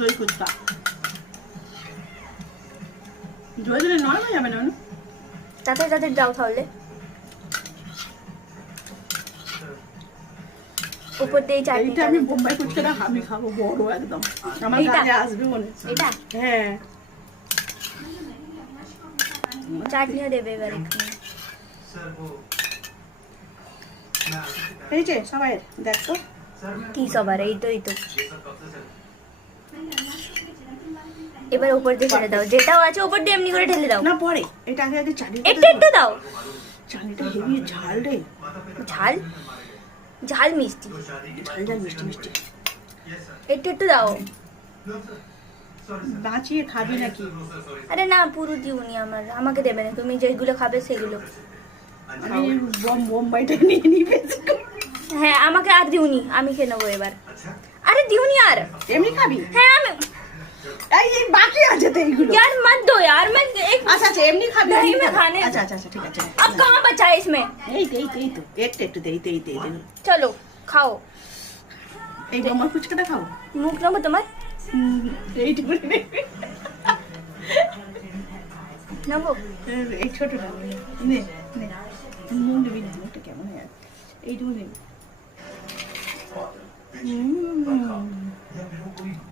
দই ফুচকা দই দিলে নরম হয়ে যাবে না? তাতে তাদের দাও তাহলে উপর দিয়ে চাটনি। এইটা আমি বোম্বাই ফুচকাটা আমি খাবো বড় একদম, আমার কাছে আসবে মনে হচ্ছে। এটা হ্যাঁ চাটনিও দেবে এবার এখানে। এই যে সবাই দেখ তো কি সবার এই তো এবার উপর দিয়ে ঢেলে দাও, যেটাও আছে উপর দিয়ে এমনি করে ঢেলে দাও। না পরে এটা আগে আগে চাটনি একটু দাও। চাটনিটা হেভি ঝাল রে, ঝাল ঝাল মিষ্টি, ঝাল ঝাল মিষ্টি মিষ্টি। একটু দাও। বাঁচিয়ে খাবি নাকি? আরে না পুরো দিওনি, আমাকে দেবে না, তুমি যেগুলো খাবে সেগুলো। আমি বোম্বাইটা নিয়ে নিবে। হ্যাঁ আমাকে আর দিওনি, আমি খেয়ে নেবো এবার। আরে দিওনি আর এমনি খাবি? হ্যাঁ আমি এই বাকি আছে তো এইগুলো। यार मत दो यार, मैं एक আচ্ছা আচ্ছা এমনি খাবি? नहीं मैं खाने। আচ্ছা আচ্ছা ঠিক আছে। अब कहाँ बचा है इसमें? এই তো একটু একটু দে দে। चलो खाओ। এই বোম্বাই ফুচকাটা খাও। मुख নেবো তোমার? এইটুকু নেবো। এই ছোটটা নে নে, মুখ দিবি না, মুখটা কেমন হয়ে আছে এইটুকু নে।